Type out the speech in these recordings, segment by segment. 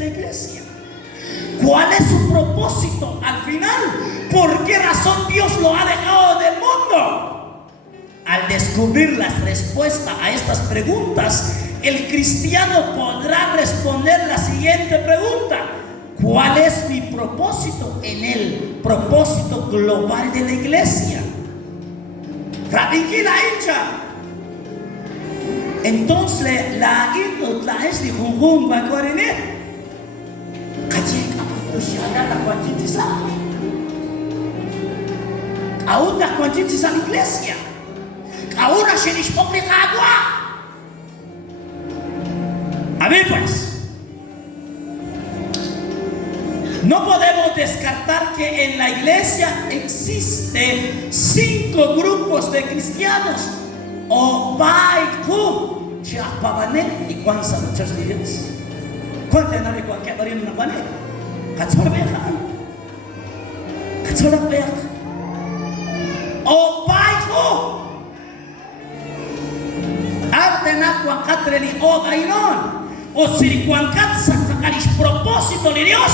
en la iglesia? ¿Cuál es su propósito al final? ¿Por qué razón Dios lo ha dejado del mundo? Al descubrir la respuesta a estas preguntas, el cristiano podrá responder la siguiente pregunta: ¿cuál es mi propósito en el propósito global de la iglesia? Entonces la es de Jujun Bacuarine. Aún la cuantitza a la iglesia. Aún a Shenish Pobre Agua. A ver, pues, no podemos descartar que en la iglesia existen 5 grupos de cristianos. O Baiku, Chiapabane y Kwanza muchas días. ¿Cuánto nadie cualquier día en una panela? Katsola Beja. O Baiku. Ardena Cuancatreli o Dairón. O si Cuancatza Sakarish propósito de Dios.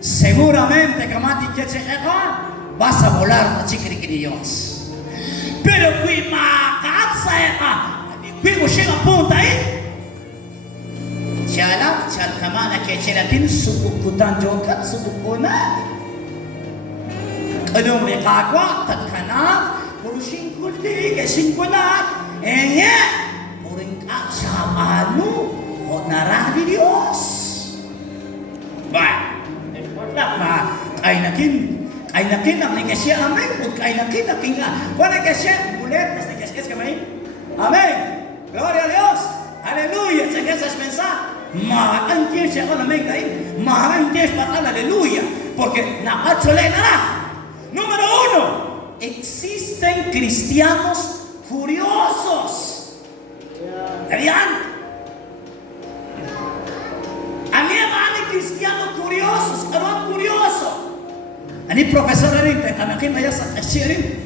Seguramente Kamati Kechejeja vas a volar a Chiquiriqui Dios. Pero qui qui llega a punta ahí. Chala, chalkamana que chelatin sukukutan jokat sukukuna. Kalau mereka kuat terkena kurusing kulti kesingkuna. Muringkat sabanu honara di Dios. Baik, apa? Kainakin ang negosyo amin, kung kainakin ang kinga. Kung negosyo, bulet, mas negosyo kami. Amen. Gloria a Dios. Aleluya. Según esas mensajes, mahan Dios ya con amén ahí. Mahan Dios para aleluya. Porque nada chole nada. Número 1. Existen cristianos curiosos. ¿Vean? A mí me van cristianos curiosos, hermano curioso. Ani profesor erin, anakin maya sa kashirin,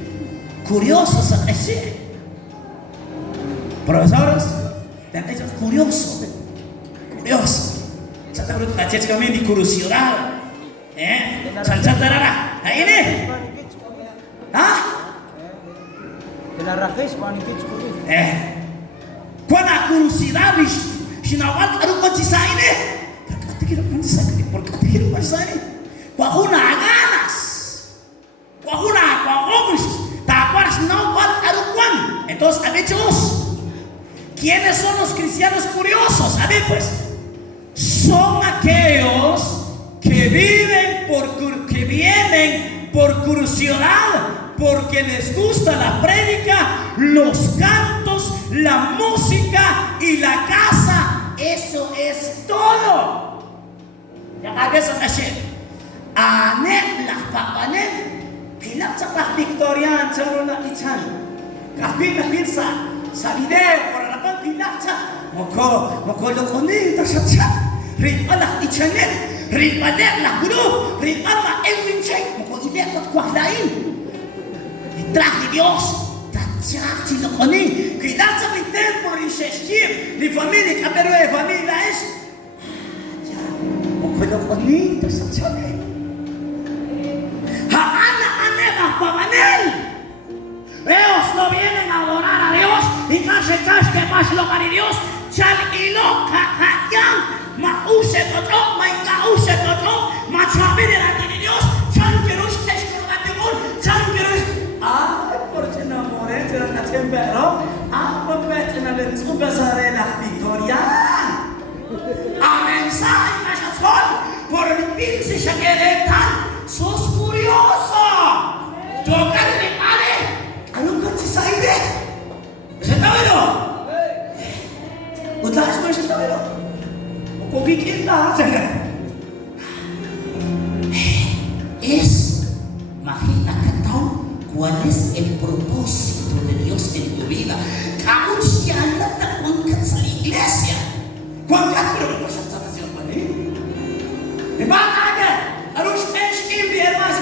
curioso sa kashir. Profesores, dan ellos curioso. Sa tahu kacet kami di curiosidad, Salsatarara. Nah ini, hah? Telarafes panikit kuris. Kuana curiosidad sinawal aru konsisa ini. Porque te quiero pasar. Cuajuna ganas. Cuajuna, cuajomos. Tacuaras no van arucuan. Entonces, a ver, chicos, ¿quiénes son los cristianos curiosos? A ver, pues, son aquellos que vienen que vienen por curiosidad, porque les gusta la prédica, los cantos, la música y la casa. Eso es todo. Yang ada sekasih, aneh lah papanen, kilap cakap Victorian ceruna ican, kahwin nakirsa, sabide orang apa kilap cak, moko lokoni tersacak, ripalah icanen, ripalah lah guru, ripalah elwincek, moko ide kuat lain, iterah di Dios, tajak si lokoni, kilap cakap tempo di sesjim, di famili kaberwe famili lain. Pero bonito se chame. Ana Pavanel. Ellos no vienen a adorar a Dios y casi que más lo que Dios. Chal y lo cacayan. Ma use todo, ma inga use todo, ma chabire la de Dios. Chal que no estés con la temor. Chal que no es. Ay, por si no more, te dan a tembero. Ah, por ver que no le subasaré la victoria. Amén, sai. Por vivir se chaqueretan, sos curioso. Tocar de madre, a nunca te sale. ¿Se está viendo? ¿Usted es está viendo? ¿O con qué está? Es, imagínate cuál es el propósito de Dios en tu vida. Kamu ya anda con la iglesia. ¿Cuánto es la salvación para ti? Di ba ada? Harus Skim di RMAS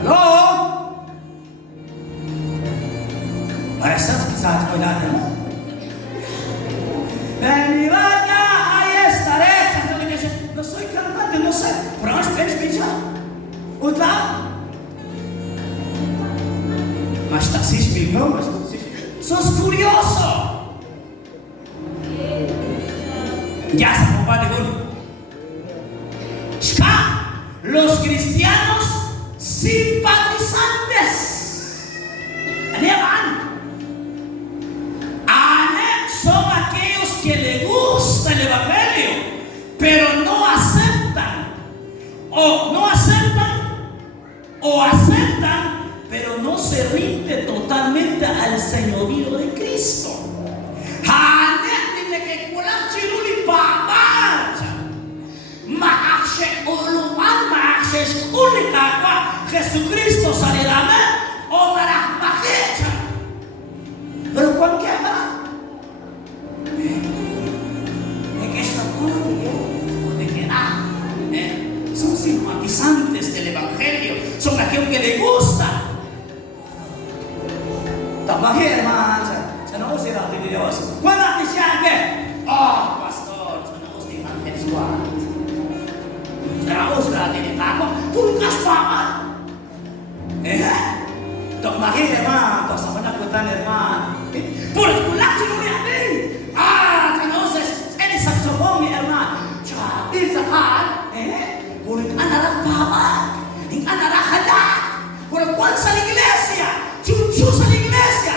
Halo? Para saat kita mulai. Dan Betul? Mas taksis micro, mas taksis. Sos curioso. Ya se comparte con. Los cristianos simpatizantes. Son aquellos que le gusta el evangelio, pero no aceptan, o aceptan, pero no se rinde totalmente al señorío de Cristo. Jesucristo salirá o marah mahecha. Pero cuando queda de que esta de quedar son simpatizantes del evangelio, son aquellos que le gusta. También hermano, se nos irá de Dios. Cuando te oh pastor, se nos irá de Dios. Teruslah di tako, pulkas banget. Dok mahir herman, dok sama nakutan herman. Pulas sini ni. Terus ini saksofon ni herman. Jadi sekarang, pulik anak banget, ing anak hadat, pulik kuat sa iglesia, cucu sa iglesia.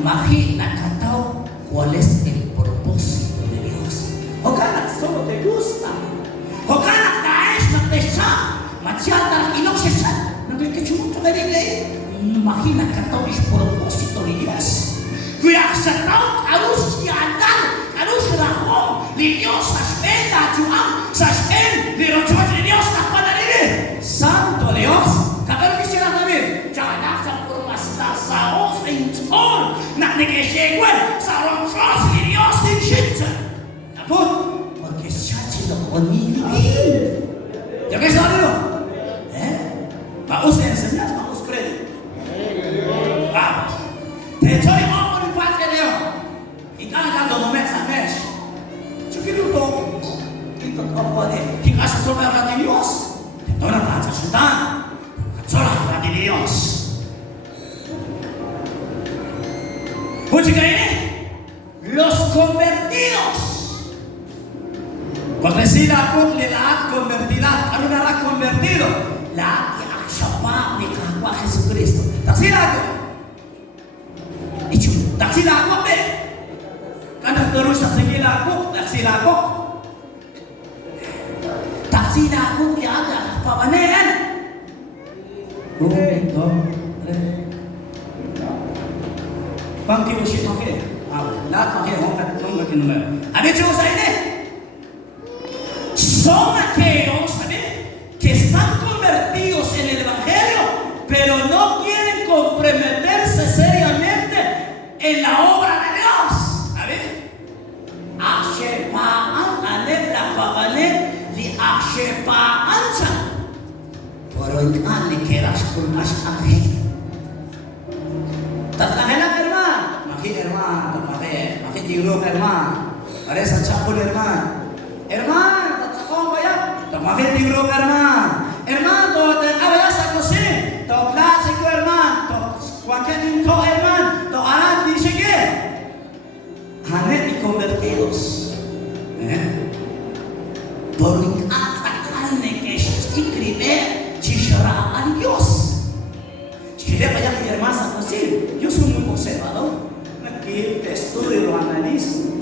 Mahir nak tahu cuál es el propósito de Dios. Hoganak solo te gusta. Hoganak taes na tesa. Masyata inok sesa. Nagkikitsumuto ka din Imagina que todo es propósito de Dios. Kuya sa taon arus yandal, arus rahom, ni Dios sa spenda tuam, sa spend ni rochot ni Dios na panalili. Santo Dios, kapag kisira kami, jangan sa purmasta sa os intol, na nagkisegwen sa rochot ni Dios din shitsa. Porque se ha hecho conmigo. ¿Ya qué sabe lo? Vamos a enseñar, vamos a predicar. Vamos. Te estoy por el paz de Dios. Y cada momento a mes. Yo quiero todo. Quito todo de. ¿Quién hace sobre la de Dios? Te doy la paz a Sultán. Solo la de Dios. Los convertidos. Cuando decía la convertida, alguna convertido, la que achapa de Cagua Jesucristo. Taksila ko. Ichu, taksila ko be. Kada terus taksila ko. Taksila ko ya ada pabanen. Ito. Pangki usi pakai. Lahat pakai hongkat number. Ada cuy saya ini. Son aquellos que están convertidos en el evangelio, pero no quieren comprometerse seriamente en la obra de Dios. A ver, Ashepaan alep la pagale li Ashepaan sa. Pero ikan li keras kulmas angel. Tatlahenak herman, makin diuruk herman. Ada sancapun herman. Makin tigro herman, to te abaya sa kusin, to klasiko herman, to cualquier to herman, to arat dice que y convertidos, por atacarne que escribe chishara a Dios. Quiere vaya mi hermana sa kusin, yo soy muy observador, aquí te estudio, lo analizo,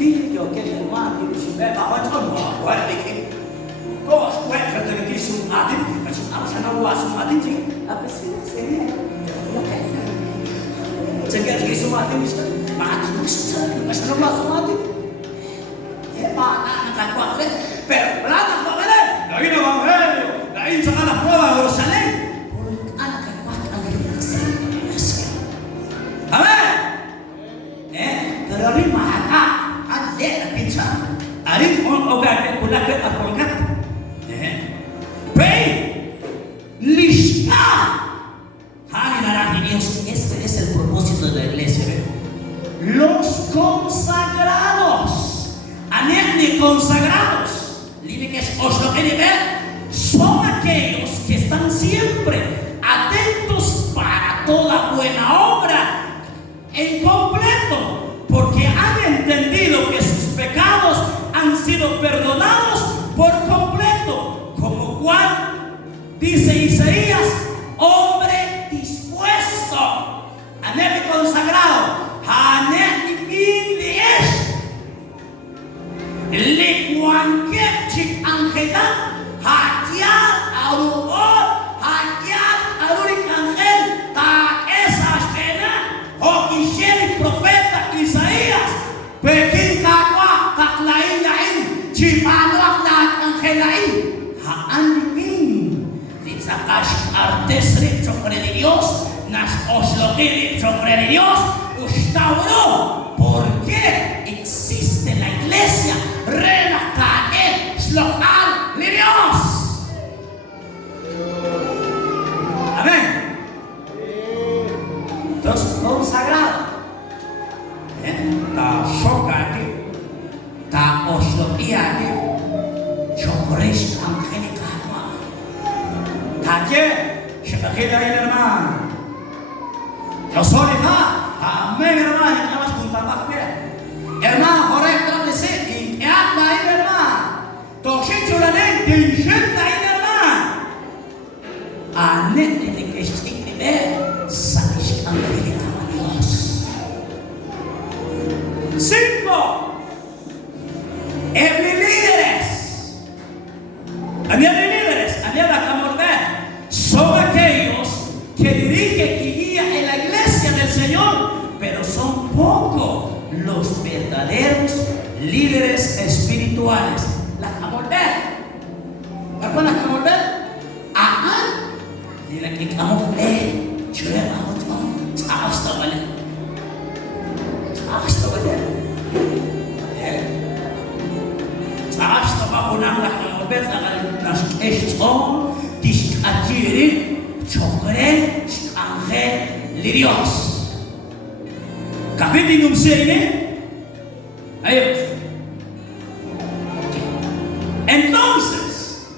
yo quiero hermano, bahwa con buat bikin kok buat kata kita sumatin macam apa sana buat sumatin sih apa sih cakap kita sumatin bisa mati bisa macam apa sumatin mana nak kuat per belakang apa mana lagi dah bang lagi sekarang apa harus saling anak kuat lagi amin terlalu mahal ada pizza. Arim ogat ulak apongat. Pay lista. Hani naranja Dios, este es el propósito de la iglesia. Los consagrados. Anel de consagrados. quiere ver, son aquellos que están siempre atentos para toda buena obra en completo, porque han entendido que sus pecados han sido perdonados por completo, como cual dice Isaías, hombre dispuesto, anhelo consagrado, Likuangkepchik angela, hatiar arubor, hatiar arurik angel, ta esa shena, o ishel profeta Isaías, pekin kakwa, taklain lain, chimanuak na angelain, haandikin, rizakash artes sobre de Dios, nas osloquiri sobre de Dios, ustauró, porque existe la iglesia relajada, local de Dios. Amén. Entonces, consagrado. Ta shokati, ta oslotiati, chokoresh angelica. Ta que, shakila el hermano. Yo soy amén, hermano, que vas juntar más bien. Hermano, correcto, dice, y anda ahí, hermano. Toshicho la lente, y shenta ahí, hermano. Anete de que estique ver, sabish angelica a Dios. 5. Líderes. Líderes, la camorder, son aquellos que dirigen y guían en la iglesia del Señor, pero son pocos los verdaderos líderes espirituales. La camorder, ¿la camorder? Y la que camorder, yo le hago todo, hasta vale. Hasta bajo la camorder, las estos, discatiri, chokrel, ángel de Dios. Capítulo 6. Entonces,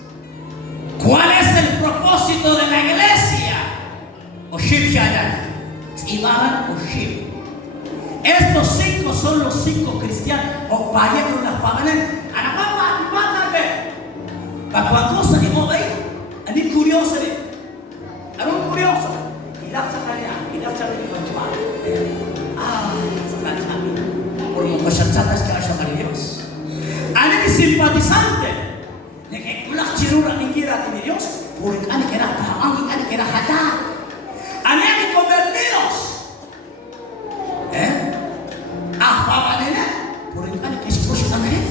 ¿cuál es el propósito de la iglesia? Estos 5 son los 5 cristianos. O vaya con las familias. ¿Para cosa de moda ahí? A mí curioso. Era curioso. Y la sacaría por lo que chatas que haya para Dios. Ani simpatizante de que la chirura ni quiera de Dios, porque ani quiera tahan, ani quiera hatar. Ani convertidos. Apa banena? Porque ani que se puso también.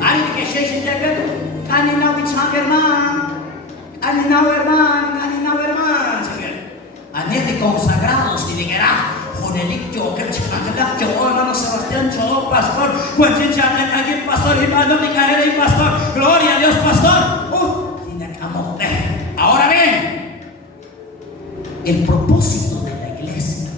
Ani que se llega, ani no bichang hermano, ani no hermano, ani no hermano. Ani de consagrados y de guerra. Yo, que yo, hermano Sebastián, yo, pastor, aquí, pastor, hermano Micaela y pastor, gloria a Dios, pastor. Ahora bien, el propósito de la iglesia,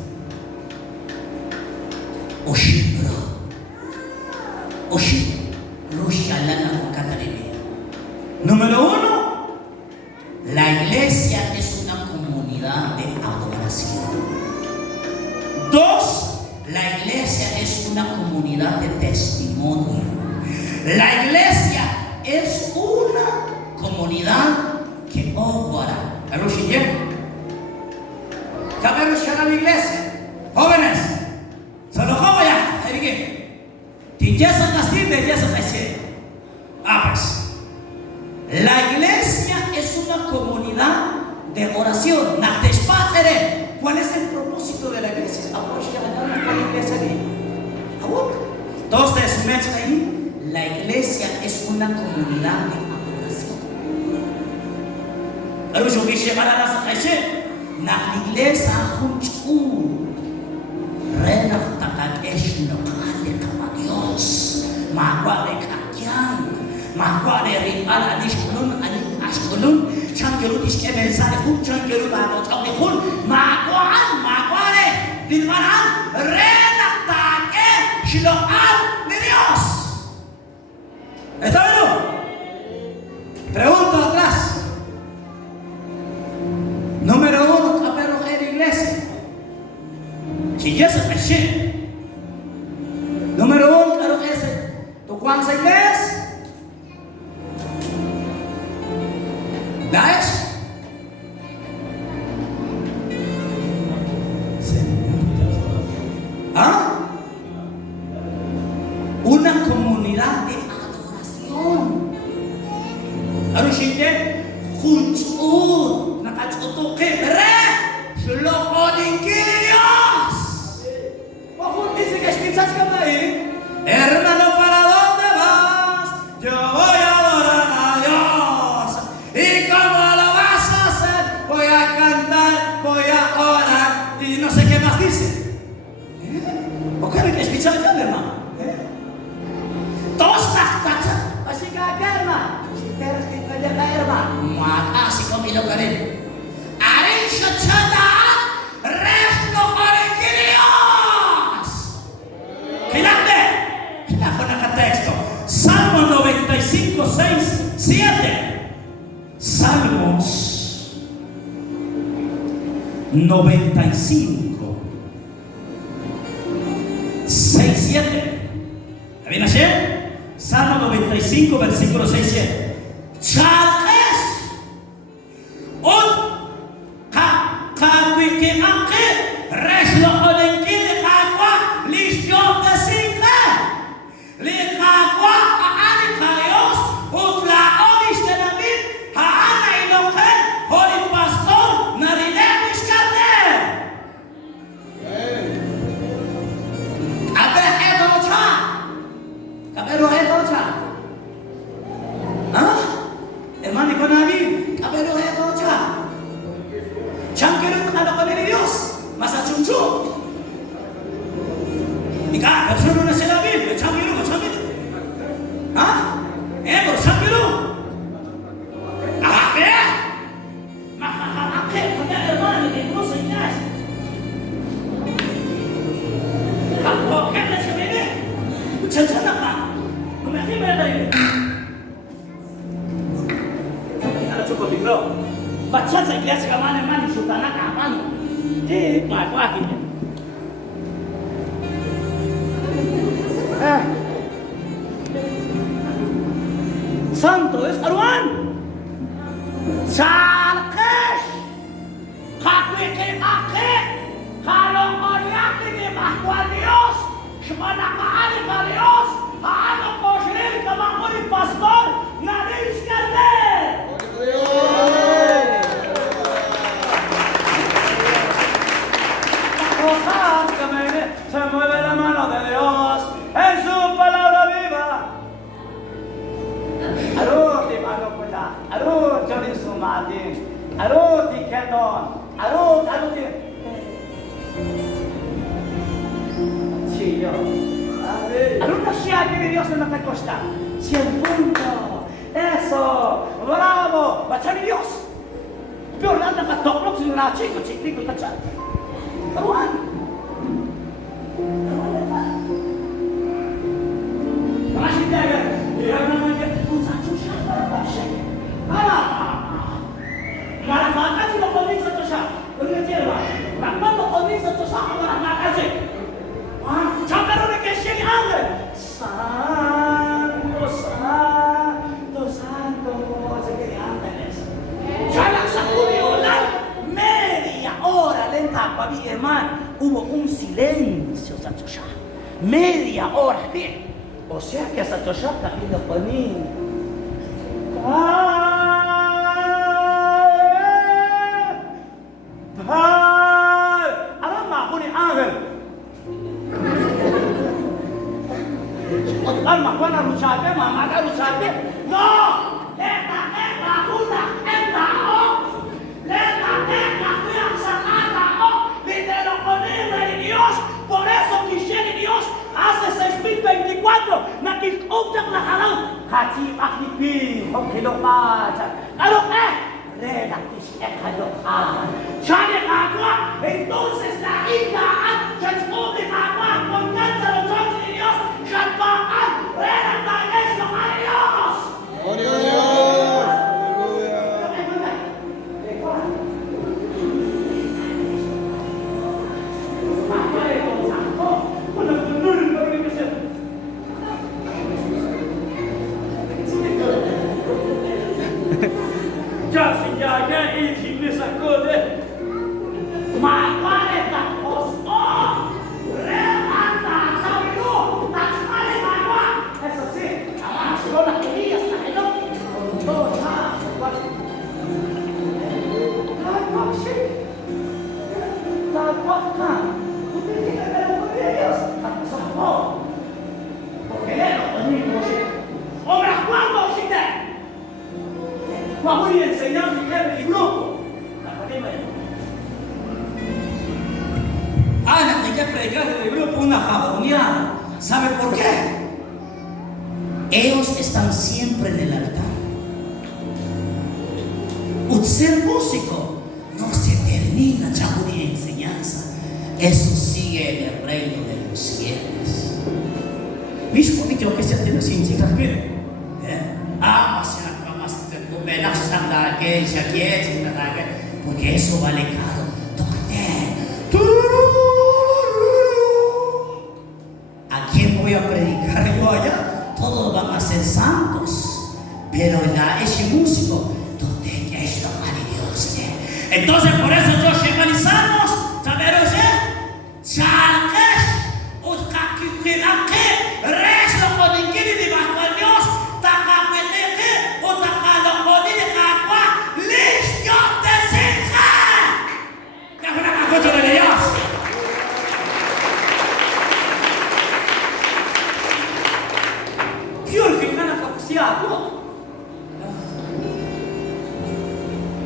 número 1, la iglesia es una comunidad de adoración. 2, la iglesia es una comunidad de testimonio. La iglesia es una comunidad que obra. ¿Qué a la iglesia? Jóvenes, se lo jovo ya. Pues, la iglesia es una comunidad de oración. ¿Cuál es el propósito de la iglesia? Entonces, la iglesia es una comunidad de adoración. La iglesia Si Yesus ashe. Número 1, claro ese. ¿Tú cuántas iglesias? ¿Daesh? ¿Ah? Una comunidad de adoración. Arushike, juntud, nakatsutuke, Dios. ¿Cómo dice que escuchas que ahí? Hermano, ¿para dónde vas? Yo voy a adorar a Dios. ¿Y cómo lo vas a hacer? Voy a cantar, voy a orar y no sé qué más dice. ¿O qué que escuchas que hermano? Todos tak así que hermano. Si quieres que te diga hermano, maka si kami lo garin. Arin siya resto Dios. Kailangan nakatexto. Salmo 95, 6, 7. Salmos 95, 6, 7. ¿Habían ayer? Salmo 95, versículo 6, 7. Chalkes ut kakwiki angke reslo odenkile kakwa lisyo kesinke likakwa aani kayos ut laonis tenamit haana inoke holi pastor narinemis karne Kabero etocha. ¿Ah? Hermano, con Nabi, kabero etocha. Chanquero kada con Dios, masa chunchu. Ika, persona na sila bil, chanquero. ¿Ah? Por chanquero. Ah, Makakake, kada hermano, que no se ingas. Kako, kada se mene. Chanchana ka. Cukup bro, baca saya iglesia kemana-mana sultana kapan? Di mana ini? Santo es Arwan, Salkesh, Kakwike Ake, kalau orang ini bahwa Dios, semana kali Dios. Ano po siya kamanguri pastor na Luis Carnel. Ojalá se mueve la mano de Dios en su palabra viva. Arut imano puta, arut jori sumatin, arut iketon, arut. Chillo. Algunos siempre de Dios no te costa. 100 puntos. Eso. Bravo. Bacani Dios. Pero nada que toplok sin una chico tacha. Kawan. Masih ada. Dia namanya usaha sosial bahasa. Marah makan tidak komik satu sah. Benar lah. Ramai komik satu sah marah makan sih. Sampai orang kesini angin. Santo, segini angin. Jangan sakuliulan. Media hora lenta para mi hermano. Hubo un silencio, Satosha. Media hora. O sea que Satosha está viendo por mí. Ahora más un ángel. Alma kuana rusate, mama ka rusate. No! Eta, una, o. Leta, kuya sanata, o. Litero poneme de Dios. Por eso quisiera Dios hace 6.024. Nakikuptak na kalaw. Hachi aknipi, hokilokacha. Kalok redaktis ekalokan. Chane kakwa, entonces la indaan. Chanskobi kakwa, confianza los ojos de Dios. Chanpaan, redaktan eso a Dios. Gloria a Dios. Aleluya. iglesia de grupo una jabonía. ¿Sabe por qué? Ellos están siempre en el altar. Ser músico no se termina ya con una enseñanza. Eso sigue en el reino de los cielos. ¿Viste cómo que se tiene sin chicas? Porque eso vale caro. ¿A quién voy a predicar yo allá? Todos van a ser santos. Pero ya ese músico, entonces por eso yo organizamos, ¿sabes?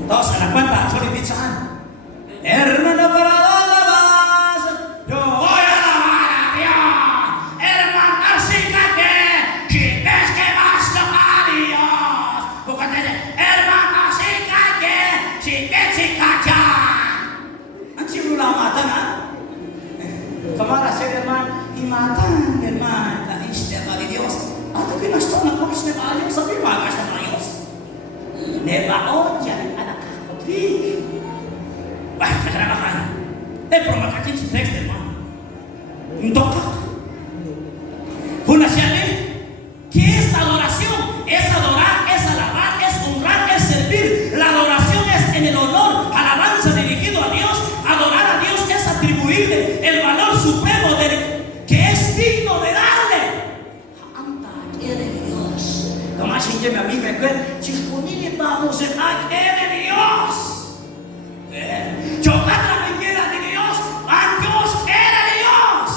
Entonces, la cuenta, soy pichán. Hermano, para dónde vas? Yo voy a alabar a Dios. Hermano, así que si ves que vas a alabar a Dios. Porque hermano, así que si ves que cachan. Antes de la matan, Kamara se hermano, y matan, hermano, la istema de Dios. Ato que no está na istema de Dios, sabi mo ang istema de Dios. Nebaon yan. Es por acá sin texto, hermano. ¿Qué es adoración? Es adorar, es alabar, es honrar, es servir. La adoración es en el honor, alabanza dirigido a Dios. Adorar a Dios es atribuirle el valor supremo que es digno de darle. Anda, quiere Dios. Como así que mi amigo me cuenta, disponible vamos a quiere Dios. Chocatra me queda de Dios, a Dios era Dios.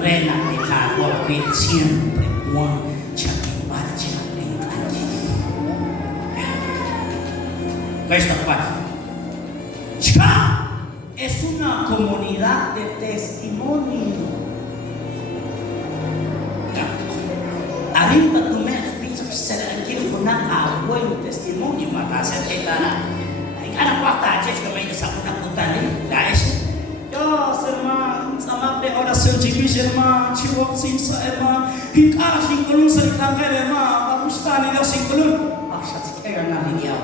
Reina de Cagua que siempre Juan Chaquipacha en aquí. Esta parte. Chica es una comunidad de testimonio. Arriba tu mes, será que una buen testimonio para hacer que Anak waktu aja juga main sabuna putan ni, guys. Ya, serman, sama pe oração de igreja, irmã, chiwok sinsa, irmã, hingkara singkulun serikang kaya, irmã, bagustani dia singkulun. Asal sikaya na liya.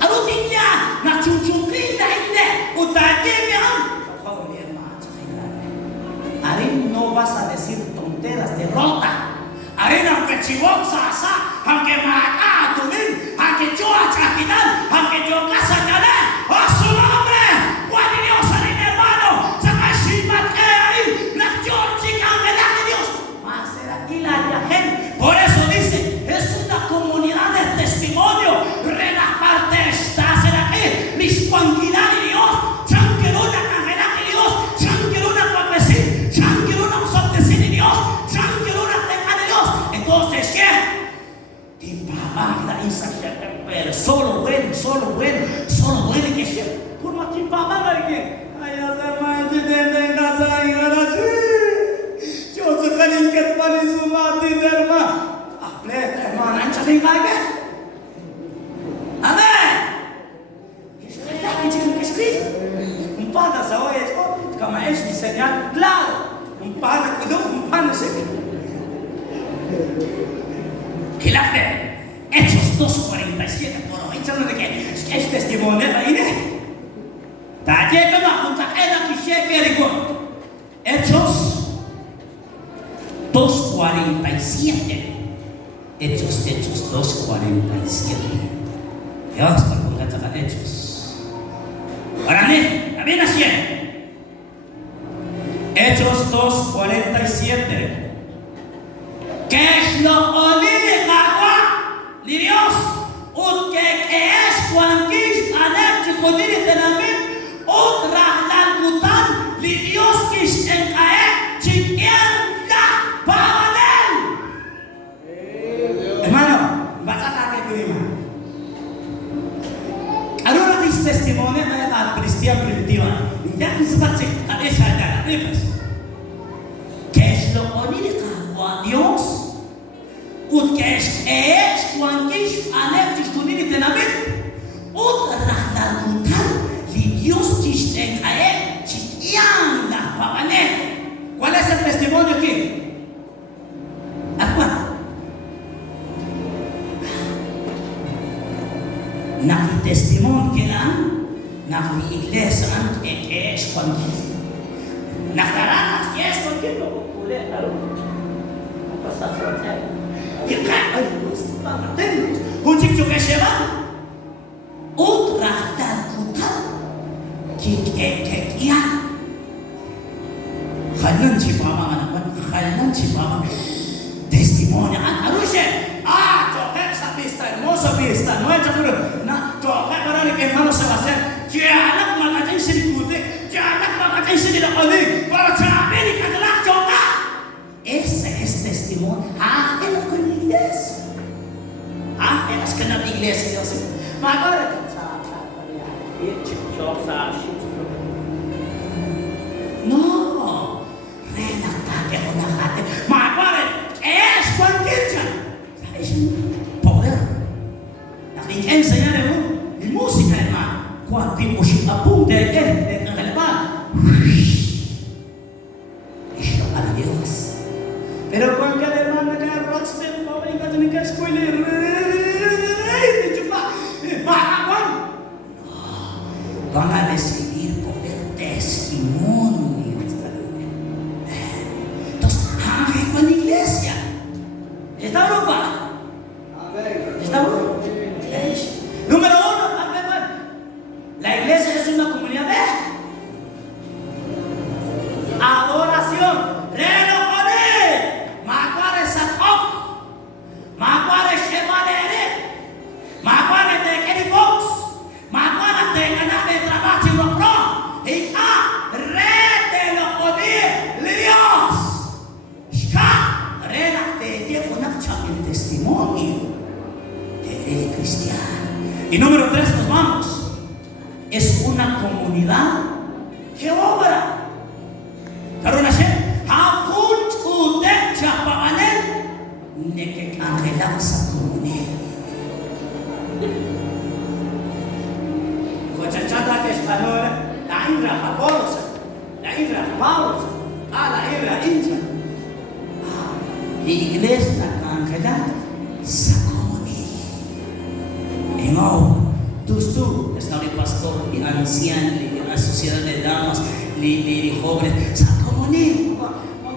Kalau tinggal, nak cucukin dah ini, utangnya yang kau ni, irmã, cikaya. Hari no vas a decir tonteras de rota. Hari aunque chiwok sasa, aunque maka tumin, aunque choa chakinan, aunque yo casa gané, a su nombre, guarde Dios a mi hermano, saca shimat ahí, la chica de Dios, más será aquí la gente. Por eso dice, es una comunidad de testimonio, la parte está, será aquí, disponibilidad de Dios, chanqueruna cangela de Dios, chanqueruna cuaquecín, chanqueruna usaptecín de Dios, chanqueruna tenga de Dios. Entonces, ¿qué? Pero solo bueno que sea. Por más que papá que ay hermano de casa y garage. Yo se caen que para su mati derma. Aple hermano ancha venga. Amén. Está que escrito. Un padre sabe esto, como es diseñar claro. Un padre cuidó, un padre se. ¿Qué la fe? Hechos 2:47, por hoy de que es testimonio ahí de. Talle que no junta era que se quiere con. Hechos 2:47. Hechos 2:47. Dios por completar Hechos. Ahora también así. Hechos 2:47. ¿Qué es lo único? Dios, usted es cuantis anem jodiri tenamin otra lalmutan li Dios kis en cae chiquian da pavanel. Hermano, baca kake prima. Allora dis testimonio a cristiana primitiva. Ya Patsy, cabeza de las ribas. ¿Qué es lo único a Dios? ¿Qué es cuando es antes de unir el amén? Otra li Dios te cae, chiquián la pagané. ¿Cuál es el testimonio aquí? ¿Cuál? El testimonio que dan, la iglesia que es cuando Nakarana, que es cuando lo puede dar. No pasa nada. ¿Qué cae? No está matando. Un chico que se va. Otra puta que ya khalan si mama anak khalan si mama testimonio arushe tocar esa pista hermosa pista no es seguro na tocar para que hermano se va a hacer que anak makatin sirikute que anak makatin sirilakali para saber que la toca ese es testimonio en la iglesia en las que la iglesia Dios magara no, relata que una gente, ma guarda, es cualquiera, es poder. La gente enseña de música, hermano, cuando tipo se apunta de hermano, es lo para Dios. Pero cualquier hermano que arroz de pobre y que tiene que spoiler, van a recibir por el testimonio. Entonces, ángel con la iglesia. ¿Está Europa? ¿Está Europa? Número uno, la iglesia es una comunidad de adoración. Y número 3, nos vamos. Es una comunidad que obra. Karuna Shem, Hakut Udek Chapaganel, Neke Angelam Sakumune. Cochachata que español, la Indra Japosa, la Indra Pausa, la Indra Incha. La iglesia Angelam Sakumune. No, tú, está el pastor, el anciano, la sociedad de damas, los jóvenes, se comunican.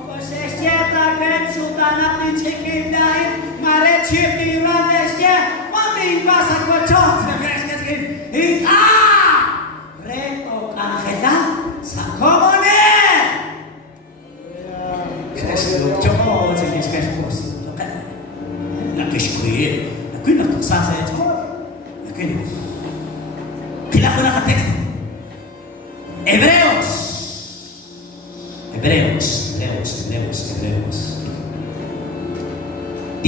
Pues es cierta que su tana pinchequindain, mare chipirandes que, mami pasa cochón, y reto Ángela, se comunican. Es lo que yo sé que es cosa. La que escribe, la que no se hace esto. Kila kuna katexto. Hebreos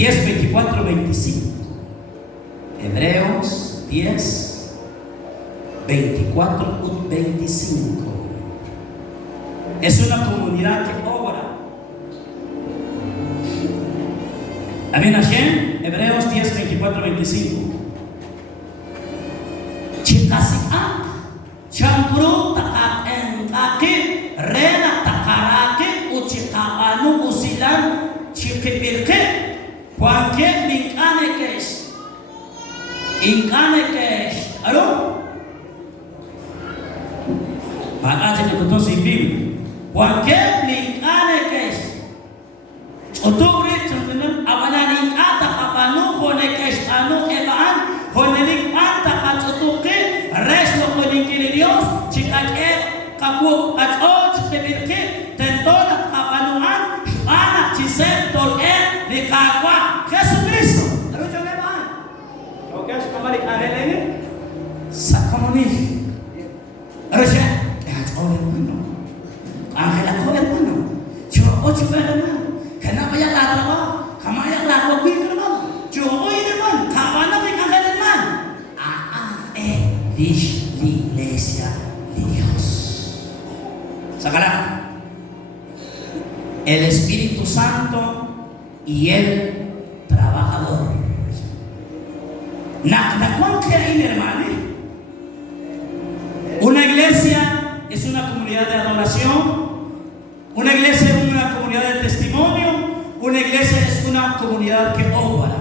10, 24, 25. Hebreos 10, 24 y 25. Es una comunidad que obra. Amén Hashem. Hebreos 10, 24, 25. Chikasian, champuru takak engkake, rena takarake, uchikapanu usilan, chikipirke, kuanke inkanekes, alo? Pagate de kuto sibim, kuanke inkanekes, otore chuntunam abanan inkata kapanu konekes anu eban, konenik anta katsutuke, reslo konikiri Dios, chikake kapu atot chikipirke, tentona kapanuan, ana chisep tol likagwa, Jesucristo. Ano siya naman? Okay, sa kamalik alelene? Sa kamuni. Ano siya? hermano. Ángel ako hermano. Chuo hermano. Kenapa yang latrawa? Kama yang latrawa kuwi hermano. Chuo hermano. Kawana kay ángel hermano. Es la iglesia de Dios. Sacará el Espíritu Santo y el trabajador. Hermano, una iglesia es una comunidad de adoración, una iglesia es una comunidad de testimonio, una iglesia es una comunidad que obra.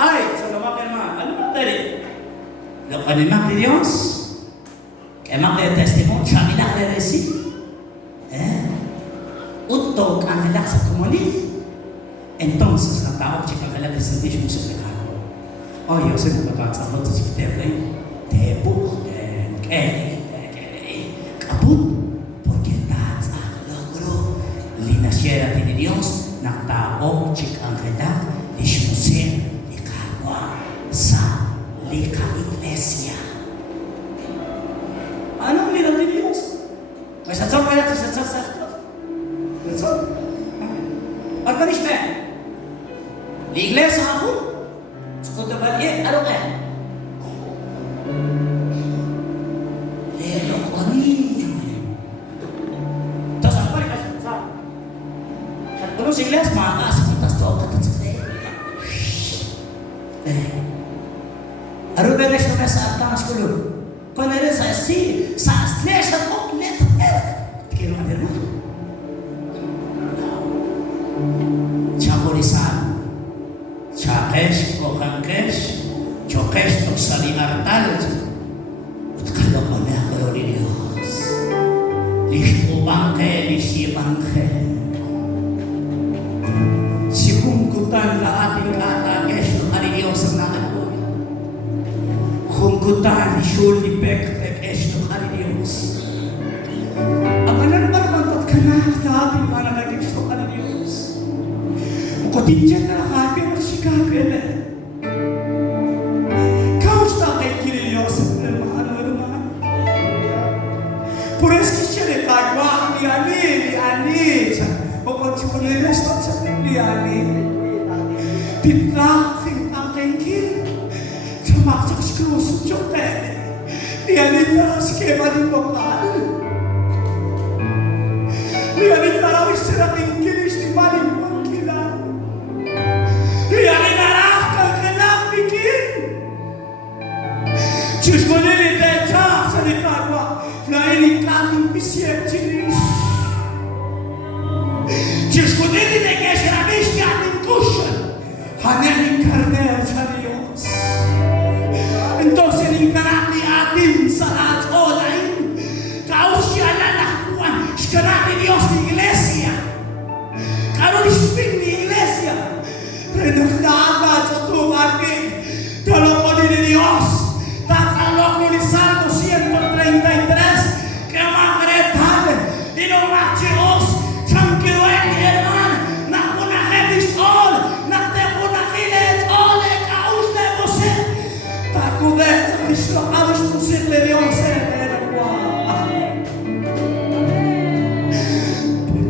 Ay, solo hermano, lo que más de Dios, que más de testimonio, chamina de decir, untuk ang halak sa comunidad. Entonces, ang tao chica halak de sentir mo sa pecado. Oh, yo sé que va a pasar otro chiquitero, tepo, kaput, porque nada logro linasiyera de Dios ng tao chica ang halak de simusin ikawa sa lika iglesia. Anong nila de Dios? May satsang kaya sa satsang. Marca nicht mehr. Die Iglesia aku, sekolah balik, ada kan? Lelo kami. Tas apa yang kasih besar? Kalau si Iglesia mana sekitar tu kata saya. Aru beres tu masa apa sekolah? Koneres saya si, saya Iglesia kok net. Kira ada mana? Chakorisan, Chakesh o Hankesh, Chokesh o Saliartal, Utkalo kami ang ni Dios. Listo bangke, lisi bangke. Si kungkutan la ating katagesh o kani Dios ang nakakoy. Kungkutan, isyul, ipek, esh o kani Dios. Abangan ba naman ka na ating managagesh o kani Dios? Kotinja na nakakaya ng sikakaya. Kausta kay Dios, hermano. Por eso que se le cagó ni ani. O con su resto ni ani. Titla kay kin. Chamak sa krus chote. Ni ani para skema din lokal. Ni ani para isera kin istimali. Chismoneli de cha sa di kagwa na ini kaming pisiem chinis. Chismoneli de que se rabish kaming kushan haneling karne sa Dios. Entonces inkarami atin sa lahat online kausya na nakuan shkarami Dios ni iglesia karon ispin ni iglesia renagdaga sa tumakin taloko ni Dios. Tatalok ni Salmo 133 que magretal y no machios chankiwen herman na kuna hebis all na te kuna hilet all e kaus de mose takubet mislo kaus musik le Dios era kwa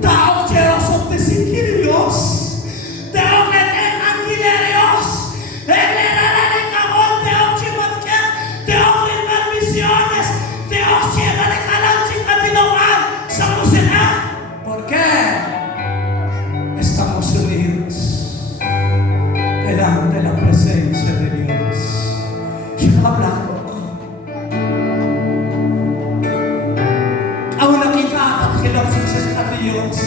tao quiero sotesikir Dios tao que ten anguile Dios ¿por qué? Estamos unidos delante de la presencia de Dios. Siya hablando. Ang nakita at kilap sa Diyos.